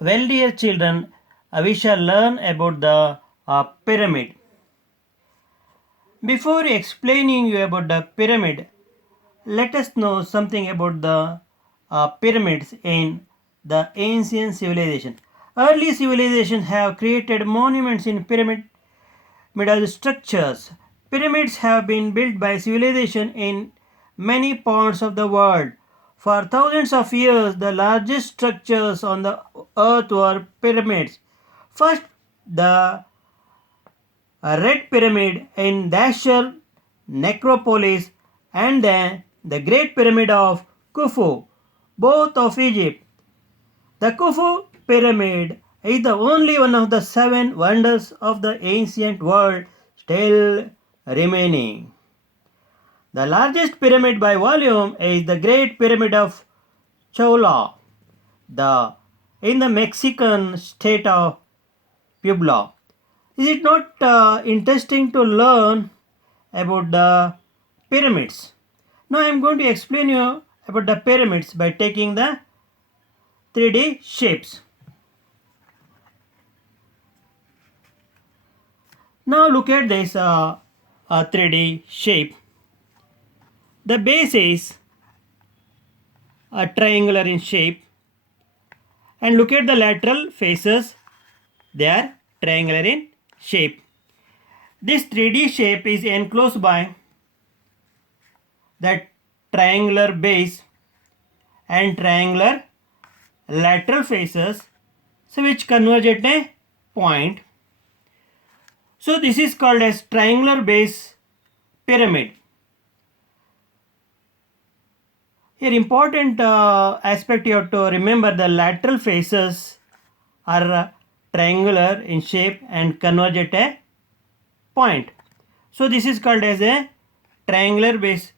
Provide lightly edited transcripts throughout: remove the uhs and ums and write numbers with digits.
Well, dear children, we shall learn about the pyramid. Before explaining you about the pyramid, let us know something about the pyramids in the ancient civilization. Early civilizations have created monuments in pyramidal structures. Pyramids have been built by civilization in many parts of the world. For thousands of years, the largest structures on the earth were pyramids. First, the Red Pyramid in Dashur necropolis, and then the Great Pyramid of Khufu, both of Egypt. The Khufu Pyramid is the only one of the seven wonders of the ancient world still remaining. The largest pyramid by volume is the Great Pyramid of Chola, the in the Mexican state of Puebla. Is it not interesting to learn about the pyramids? Now I am going to explain you about the pyramids by taking the 3D shapes. Now look at this 3D shape. The base is triangular in shape, and look at the lateral faces, they are triangular in shape. This 3D shape is enclosed by the triangular base and triangular lateral faces, so which converge at a point. So this is called as triangular base pyramid. Here important aspect you have to remember, the lateral faces are triangular in shape and converge at a point. So this is called as a triangular base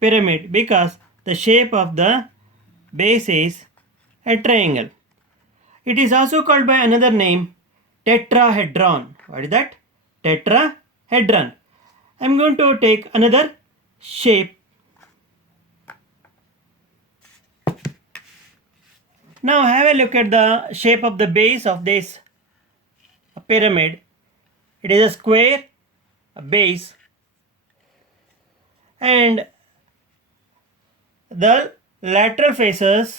pyramid because the shape of the base is a triangle. It is also called by another name, tetrahedron. What is that? Tetrahedron. I am going to take another shape. Now have a look at the shape of the base of this pyramid. It is a square base, and the lateral faces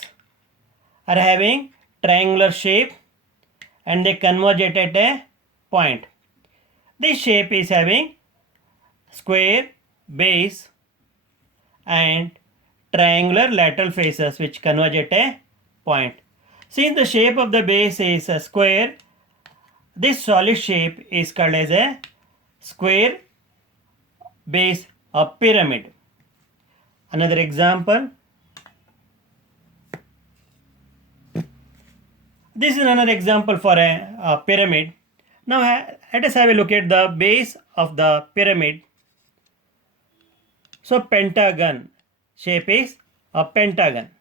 are having triangular shape and they converge at a point. This shape is having square base and triangular lateral faces which converge at a point. Since the shape of the base is a square, this solid shape is called as a square base of pyramid. Another example. This is another example for a pyramid. Now let us have a look at the base of the pyramid. So pentagon shape is a pentagon.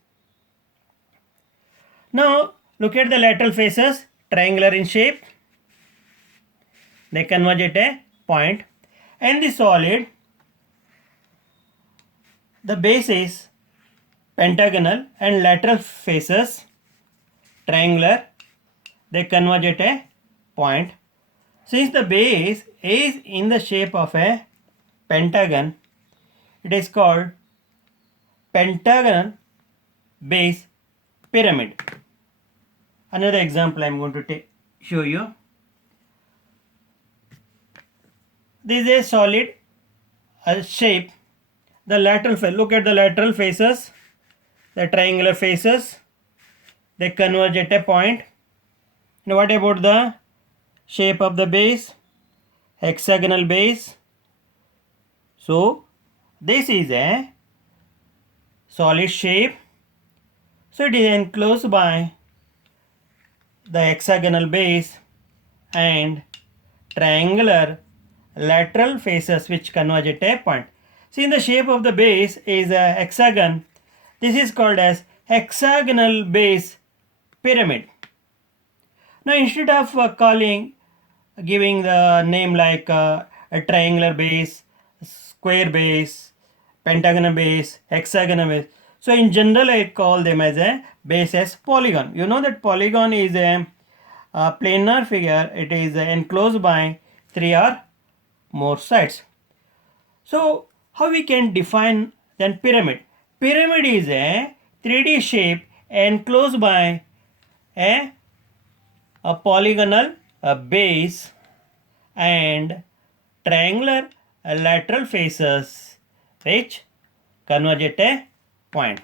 Now look at the lateral faces, triangular in shape. They converge at a point. And the solid, the base is pentagonal and lateral faces triangular, they converge at a point. Since the base is in the shape of a pentagon, it is called pentagonal base pyramid. Another example I am going to show you. This is a solid shape. The lateral face, look at the lateral faces, the triangular faces, they converge at a point. Now what about the shape of the base? Hexagonal base. So this is a solid shape. So it is enclosed by the hexagonal base and triangular lateral faces which converge at a point. See, the shape of the base is a hexagon. This is called as hexagonal base pyramid. Now instead of giving the name like a triangular base, square base, pentagonal base, hexagonal base, so in general I call them as a base as polygon. You know that polygon is a planar figure. It is enclosed by 3 or more sides. So how we can define then pyramid? Pyramid is a 3D shape enclosed by a polygonal base and triangular lateral faces which converge at a point.